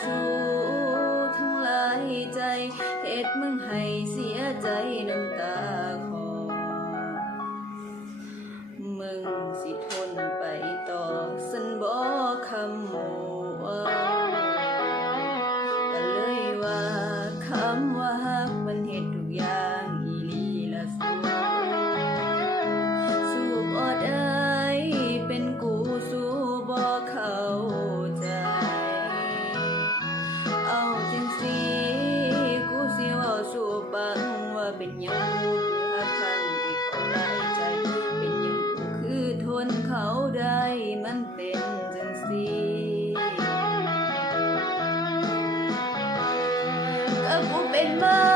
ชู้ทั้งหลายใจเหตุมึงให้เสียใจน้ำตาคอมึงสิทนไปต่อสันบ่คำว่าก็เลยว่าคำว่าฮักมันเหตุทุกอย่างอีหลีละสู้บ่ได้เป็นกูสู้บ่เข้าใจเอาจังสิกูสิเว้าสู่ฟังว่าเป็นหยังกูคือฮักทั้งที่เขาหลายใจเป็นหยังกูคือทนเขาได้มันเป็นจังสิก็กูเป็นมา